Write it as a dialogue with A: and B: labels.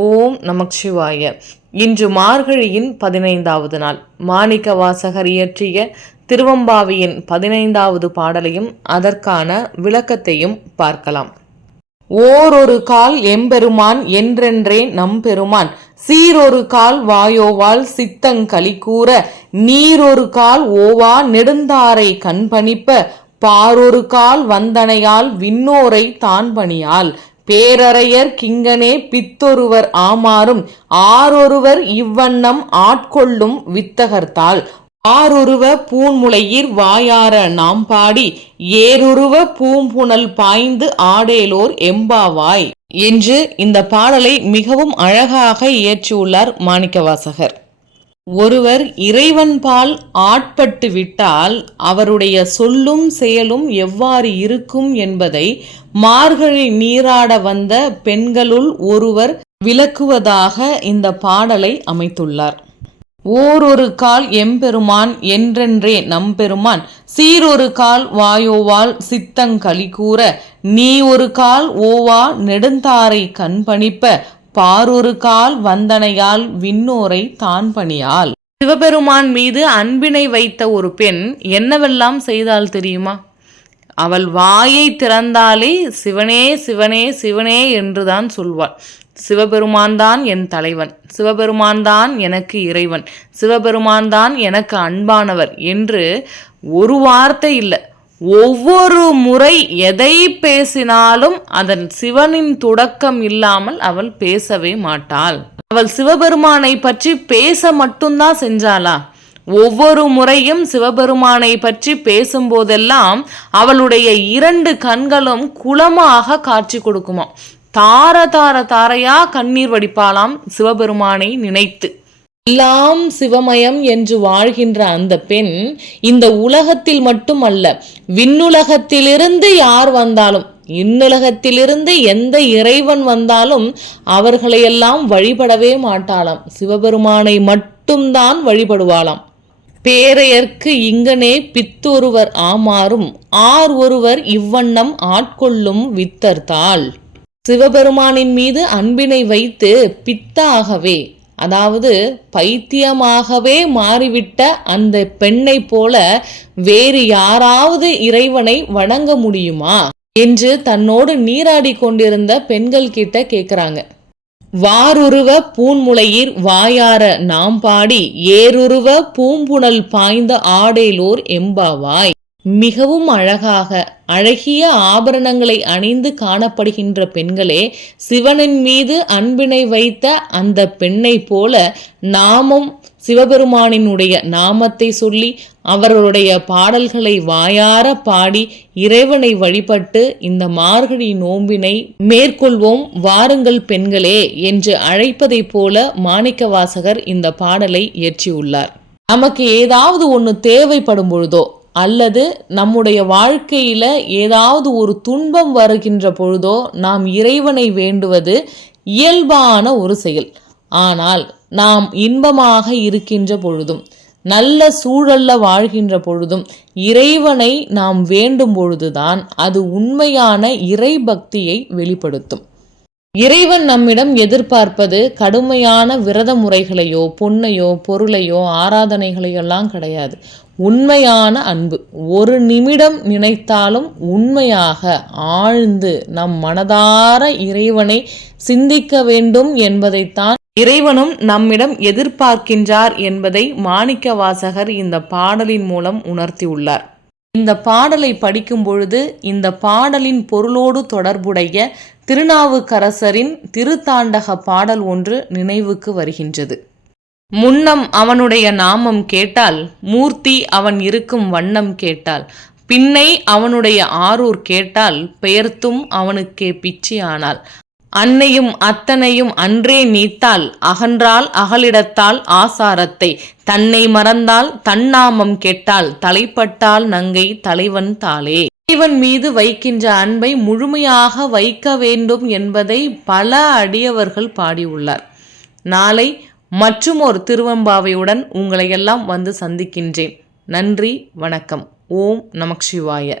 A: ஓம் நமக் சிவாய இன்று மார்கழியின் பதினைந்தாவது நாள். மாணிக்க வாசகர் இயற்றிய திருவம்பாவியின் பதினைந்தாவது பாடலையும் அதற்கான விளக்கத்தையும் பார்க்கலாம். ஓரொரு கால் எம்பெருமான் என்றென்றே நம்பெருமான். சீரொரு கால் வாயோவால் சித்தங்களி கூற நீரொரு கால் ஓவா நெடுந்தாரை கண்பணிப்ப. பாரொரு கால் வந்தனையால் விண்ணோரை தான் பணியால் பேரறையர் கிங்கனே பித்தொருவர் ஆமாறும் ஆரொருவர் இவ்வண்ணம் ஆட்கொள்ளும் வித்தகர்த்தால். ஆருருவ பூன்முளையிர் வாயார நாம் பாடி ஏருருவ பூம்புணல் பாய்ந்து ஆடேலோர் எம்பாவாய். என்று இந்த பாடலை மிகவும் அழகாக இயற்றியுள்ளார் மாணிக்கவாசகர். ஒருவர் இறைவன்பால் ஆட்பட்டு விட்டால் அவருடைய சொல்லும் செயலும் எவ்வாறு இருக்கும் என்பதை மார்கழி நீராட வந்த பெண்களுள் ஒருவர் விளக்குவதாக இந்த பாடலை அமைத்துள்ளார். ஓரொரு கால் எம்பெருமான் என்றென்றே நம்பெருமான். சீரொரு கால் வாயோவால் சித்தங்களி கூற நீ ஒரு கால் ஓவா நெடுந்தாரை கண்பணிப்ப. பாரொரு கால் வந்தனையால் விண்ணோரை தான் பணியால் சிவபெருமான் மீது அன்பினை வைத்த ஒரு பெண் என்னவெல்லாம் செய்தால் தெரியுமா? அவள் வாயை திறந்தாலே சிவனே சிவனே சிவனே என்றுதான் சொல்வாள். சிவபெருமான் தான் என் தலைவன். சிவபெருமான் தான் எனக்கு இறைவன். சிவபெருமான் தான் எனக்கு அன்பானவர் என்று ஒரு வார்த்தை இல்லை. ஒவ்வொரு முறை எதை பேசினாலும் அதன் சிவனின் தொடக்கம் இல்லாமல் அவள் பேசவே மாட்டாள். அவள் சிவபெருமானை பற்றி பேச மட்டும்தான் செஞ்சாளா? ஒவ்வொரு முறையும் சிவபெருமானை பற்றி பேசும்போதெல்லாம் அவளுடைய இரண்டு கண்களும் குளமாக காட்சி கொடுக்குமா தார தார தாரையா கண்ணீர் வடிப்பாளாம் சிவபெருமானை நினைத்து. எல்லாம் சிவமயம் என்று வாழ்கின்ற அந்த பெண் இந்த உலகத்தில் மட்டுமல்ல விண்ணுலகத்திலிருந்து யார் வந்தாலும் இன்னுலகத்திலிருந்து எந்த இறைவன் வந்தாலும் அவர்களையெல்லாம் வழிபடவே மாட்டாளாம். சிவபெருமானை மட்டும்தான் வழிபடுவாளாம். பேரையர்க்கு இங்கனே பித்தொருவர் ஆமாறும் ஆர் ஒருவர் இவ்வண்ணம் ஆட்கொள்ளும் வித்தர்த்தாள் சிவபெருமானின் மீது அன்பினை வைத்து பித்தாகவே அதாவது பைத்தியமாகவே மாறிவிட்ட அந்த பெண்ணை போல வேறு யாராவது இறைவனை வணங்க முடியுமா? என்று தன்னோடு நீராடி கொண்டிருந்த பெண்கள் கிட்ட கேட்குறாங்க வாருருவ பூன்முளையீர் வாயார நாம் பாடி ஏருருவ பூம்புணல் பாய்ந்த ஆடேலோர் எம்பாவாய். மிகவும் அழகாக அழகிய ஆபரணங்களை அணிந்து காணப்படுகின்ற பெண்களே சிவனின் மீது அன்பினை வைத்த அந்த பெண்ணை போல நாமும் சிவபெருமானினுடைய நாமத்தை சொல்லி அவர்களுடைய பாடல்களை வாயார பாடி இறைவனை வழிபட்டு இந்த மார்கழி நோம்பினை மேற்கொள்வோம். வாருங்கள் பெண்களே என்று அழைப்பதைப் போல மாணிக்கவாசகர் இந்த பாடலை இயற்றியுள்ளார். நமக்கு ஏதாவது ஒன்று தேவைப்படும் பொழுதோ அல்லது நம்முடைய வாழ்க்கையில் ஏதாவது ஒரு துன்பம் வருகின்ற பொழுதோ நாம் இறைவனை வேண்டுவது இயல்பான ஒரு செயல். ஆனால் நாம் இன்பமாக இருக்கின்ற பொழுதும் நல்ல சூழல்ல வாழ்கின்ற பொழுதும் இறைவனை நாம் வேண்டும் பொழுதுதான் அது உண்மையான இறை பக்தியை வெளிப்படுத்தும். இறைவன் நம்மிடம் எதிர்பார்ப்பது கடுமையான விரத முறைகளையோ பொன்னையோ பொருளையோ ஆராதனைகளையெல்லாம் கிடையாது. உண்மையான அன்பு. ஒரு நிமிடம் நினைத்தாலும் உண்மையாக ஆழ்ந்து நம் மனதார இறைவனை சிந்திக்க வேண்டும் என்பதைத்தான் இறைவனும் நம்மிடம் எதிர்பார்க்கின்றார் என்பதை மாணிக்க வாசகர் இந்த பாடலின் மூலம் உணர்த்தியுள்ளார். இந்த பாடலை படிக்கும் பொழுது இந்த பாடலின் பொருளோடு தொடர்புடைய திருநாவுக்கரசரின் திருத்தாண்டக பாடல் ஒன்று நினைவுக்கு வருகின்றது. முன்னம் அவனுடைய நாமம் கேட்டால் மூர்த்தி அவன் இருக்கும் வண்ணம் கேட்டால் பின்னை அவனுடைய ஆரூர் கேட்டால் பெயர்த்தும் அவனுக்கே பிச்சியானாள் அன்னையும் அத்தனையும் அன்றே நீத்தால் அகன்றால் அகலிடத்தால் ஆசாரத்தை. தன்னை மறந்தால் தன்னாமம் கெட்டால் தலைப்பட்டால் நங்கை தலைவன் தாளே. இறைவன் மீது வைக்கின்ற அன்பை முழுமையாக வைக்க வேண்டும் என்பதை பல அடியவர்கள் பாடியுள்ளார். நாளை மற்றும் ஒரு திருவம்பாவையுடன் உங்களை எல்லாம் வந்து சந்திக்கின்றேன். நன்றி வணக்கம். ஓம் நமக் சிவாய.